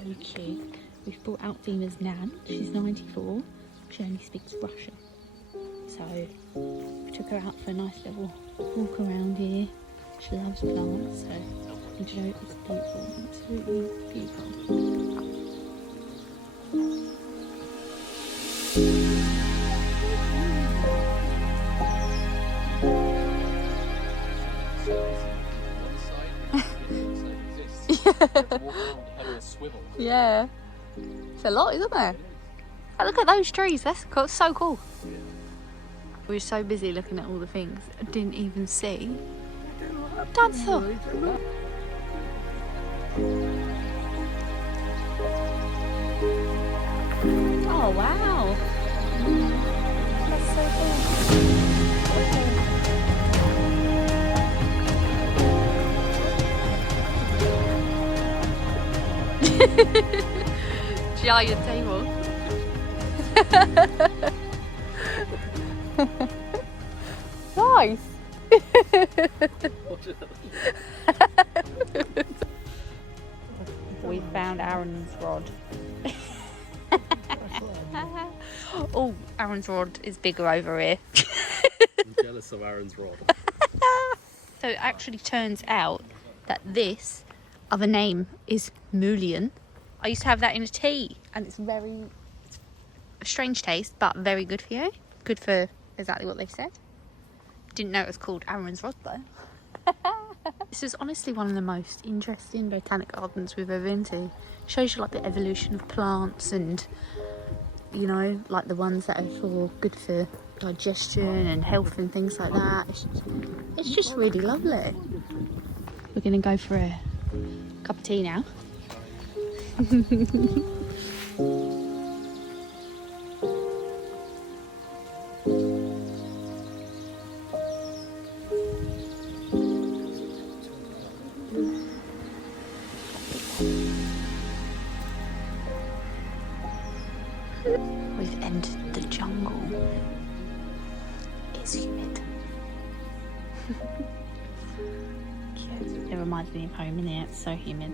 so cute. We've brought out Dima's nan. She's 94. She only speaks Russian. So we took her out for a nice little walk around here. She loves plants, so and you know, it's beautiful, absolutely beautiful. Yeah, it's a lot, isn't there? Oh, look at those trees, that's so cool. We were so busy looking at all the things, I didn't even see dinosaur. Oh wow, that's so cool. Giant table. Nice. We found Aaron's rod. Oh, Aaron's rod is bigger over here. I'm jealous of Aaron's rod. So it actually turns out that this other name is mullein. I used to have that in a tea, and it's a strange taste, but very good for you. Good for exactly what they said. Didn't know it was called Aaron's rod though. This is honestly one of the most interesting botanic gardens we've ever been to. It shows you like the evolution of plants, and you know, like the ones that are good for digestion and health and things like that. It's just really lovely. We're gonna go for a cup of tea now. We've entered the jungle. It's humid. It reminds me of home, innit? It's so humid.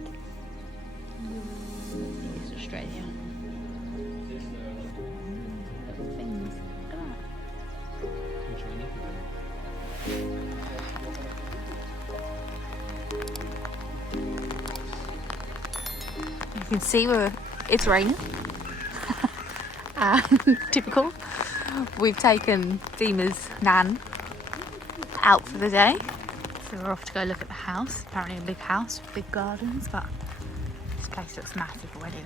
It's Australia. Little things. Look at that. You can see where it's raining. Typical. We've taken Dima's nan out for the day, so we're off to go look at the house. Apparently a big house with big gardens, but this place looks massive already.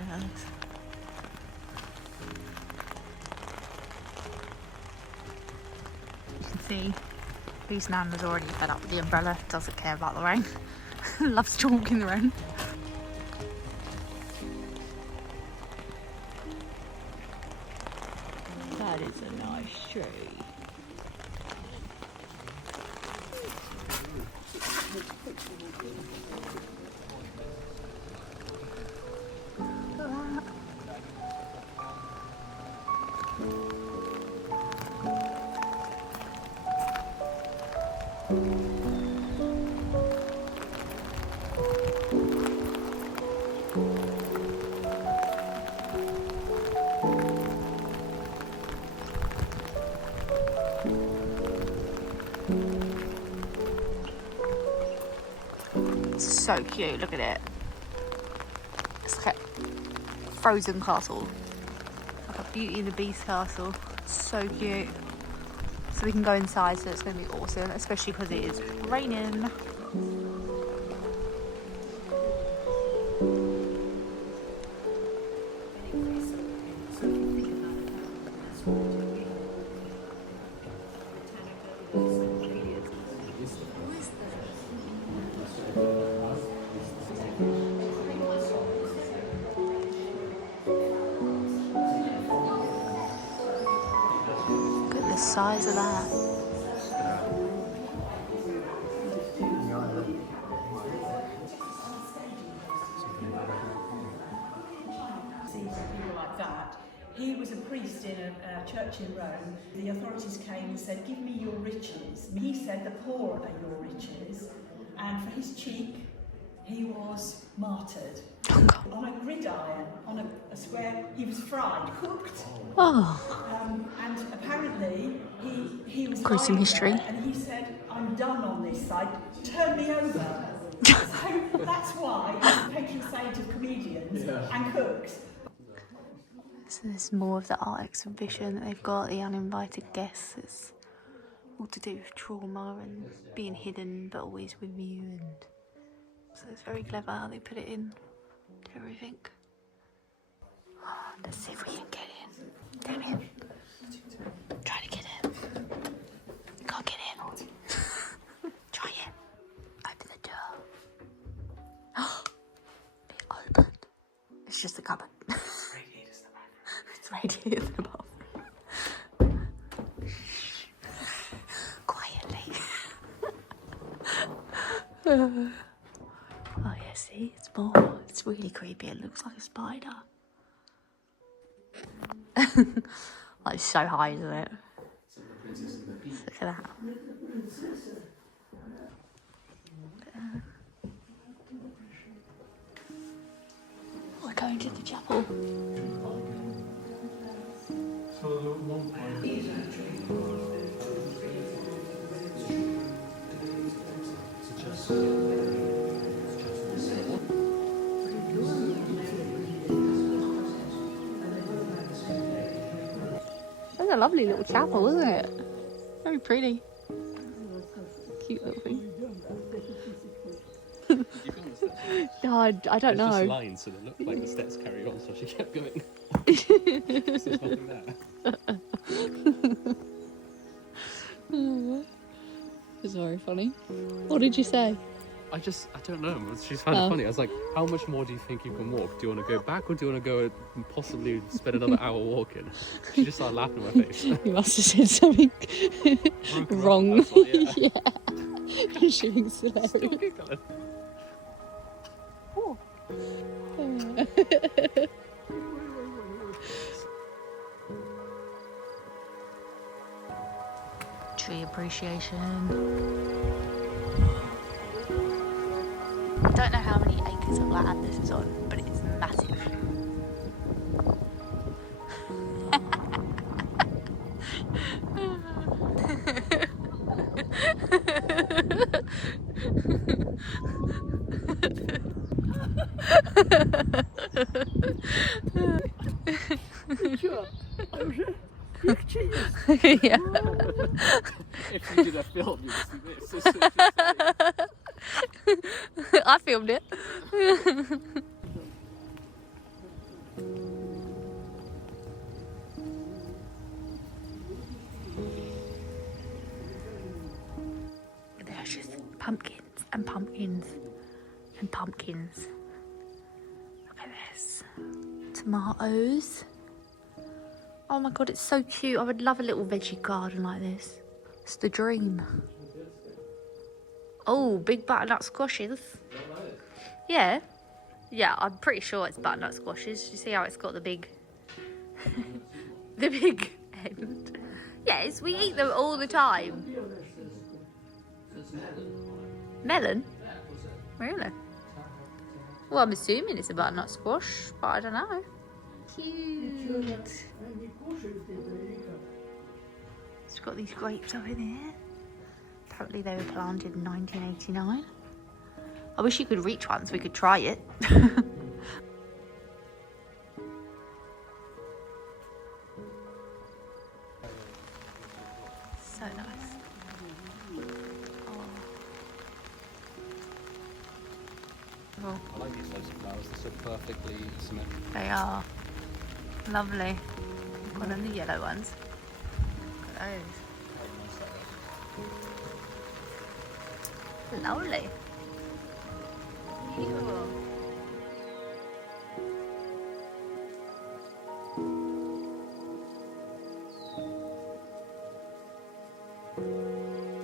You can see whose nan was already fed up with the umbrella, doesn't care about the rain. Loves to walk in the rain. That is a nice tree. So cute, look at it. It's like a frozen castle. Like a Beauty and the Beast castle. So cute. So we can go inside, so it's going to be awesome, especially because it is raining. The size of that. Like that. He was a priest in a church in Rome. The authorities came and said, "Give me your riches." He said, "The poor are your riches." And for his cheek, he was martyred. On a gridiron, on a square, he was fried, cooked. Oh, And apparently he was gruesome lying history. there and he said, I'm done on this side, turn me over. So that's why he's the patron saint of comedians and cooks. So there's more of the art exhibition that they've got, the uninvited guests. It's all to do with trauma and being hidden but always with you, and so it's very clever how they put it in to everything. Let's see if we can get in. Damn it. Try to get in. Can't get in. Try it. Open the door. It opened. It's just a cupboard. It's radiators in the bathroom. Quietly. Oh yeah, see, it's more. It's really creepy. It looks like a spider. Like, it's so high, isn't it? Look at that. We're going to the chapel. That's a lovely little chapel, isn't it? Very pretty. Cute little thing. No, I don't There's know. just lines, so they look like the steps carry on, so she kept going. There's nothing there. It's very funny. What did you say? I don't know. She's found it funny. I was like, how much more do you think you can walk? Do you want to go back, or do you want to go and possibly spend another hour walking? She just started laughing in my face. You must have said something wrong. That's what, yeah. Yeah. She was hilarious. Still giggling. Oh. Tree appreciation. I don't know how many acres of land this is on, but it's massive. Yeah. If you did a film, you'd see this. I filmed it. There's just pumpkins and pumpkins and pumpkins. Look at this. Tomatoes. Oh my god, it's so cute. I would love a little veggie garden like this. It's the dream. Oh, big butternut squashes. Yeah. Yeah, I'm pretty sure it's butternut squashes. You see how it's got the big... the big end? Yes, we eat them all the time. Melon? Really? Well, I'm assuming it's a butternut squash, but I don't know. Cute. It's got these grapes over there. Apparently they were planted in 1989. I wish you could reach one so we could try it. So nice. Oh. I like these types of flowers. They're so perfectly symmetrical. They are lovely. Got them the yellow ones. Look at those. Lovely. Beautiful.